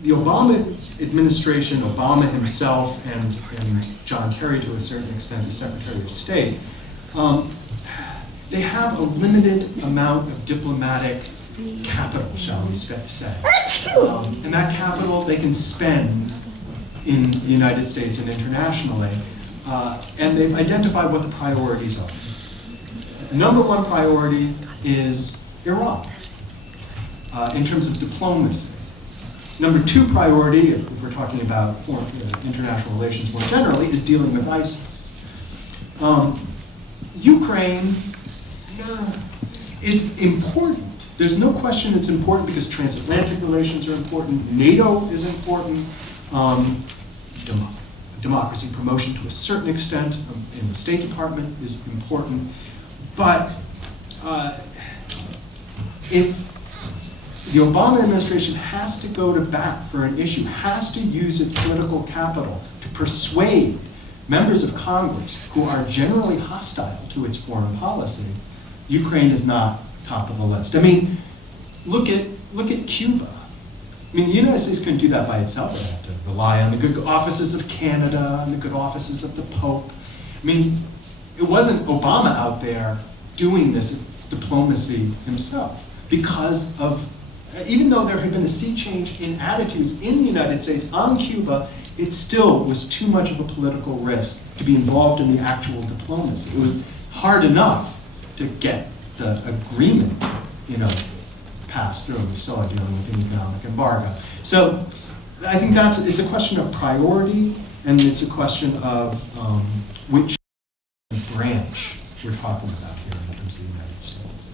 the Obama administration, Obama himself, and John Kerry to a certain extent as Secretary of State, they have a limited amount of diplomatic capital, shall we say. And that capital they can spend in the United States and internationally. And they've identified what the priorities are. Number one priority is Iraq, in terms of diplomacy. Number two priority, if we're talking about international relations more generally, is dealing with ISIS. Ukraine, it's important. There's no question it's important because transatlantic relations are important, NATO is important, democracy promotion to a certain extent in the State Department is important, but if the Obama administration has to go to bat for an issue, has to use its political capital to persuade members of Congress who are generally hostile to its foreign policy, Ukraine is not top of the list. I mean, look at Cuba. I mean, the United States couldn't do that by itself. It had to rely on the good offices of Canada and the good offices of the Pope. I mean, it wasn't Obama out there doing this diplomacy himself because of, even though there had been a sea change in attitudes in the United States on Cuba, it still was too much of a political risk to be involved in the actual diplomacy. It was hard enough to get the agreement, passed through. We saw it dealing with an economic embargo. So I think it's a question of priority, and it's a question of which branch we're talking about here in terms of the United States.